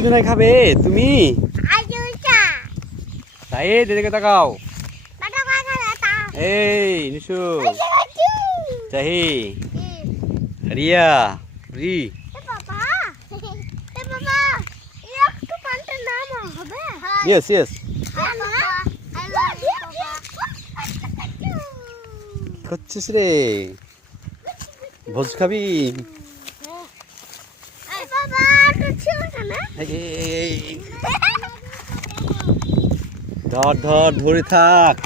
দুজনে খাবে তুমি? সাইদ এদিকে তাকাও। এই নিশু, চাহি, রিয়া, রি। Yes, yes. করছিস রে? ভোজ খাবি? ধর ধর, ধরে থাক।